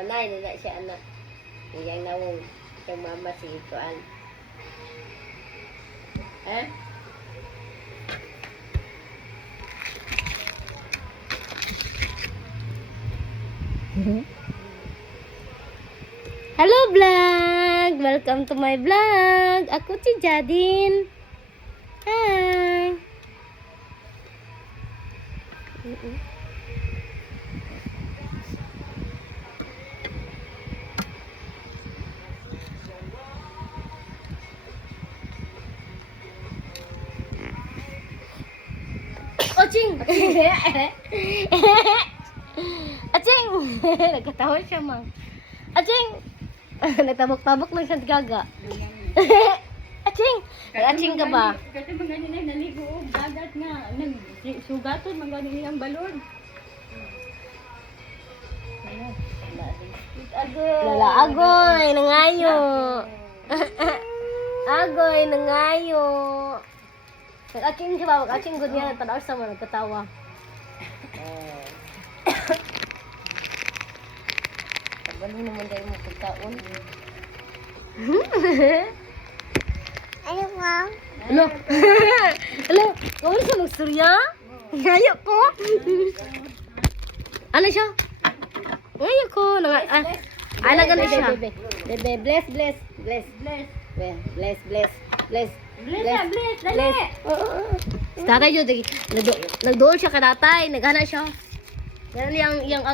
Tanay nila siya anak. Yang nawong siyang mama si Tuan. Eh? Hello vlog! Welcome to my vlog! Ako si Jadine. Hi! Aching! Aching! Nagkatawa siya, mang. Aching! Nagtabok-tabok lang siya gaga. Aching! Aching ka ba? Kasi mga nila naligo og dagat nga. Sugaton mga nila ang balon. Lala, agoy! Nangayo! Agoy! Nangayo! Nag-aching siya ba? Mag-aching good niya. Tanaw sa mga nagkatawa. Tagal naman dahil mo pagkaon. Ano ba? Hello? Hello? Gawin siya magstorya? Ngayo ko? Ano siya? Ngayo ko. Ano gano'n siya? Bebe, bless, bless, bless. Bless. Bless, bless, bless. Bless, dali. Si tatay yun, nagdoon siya ka tatay, naghana siya. Ganun yung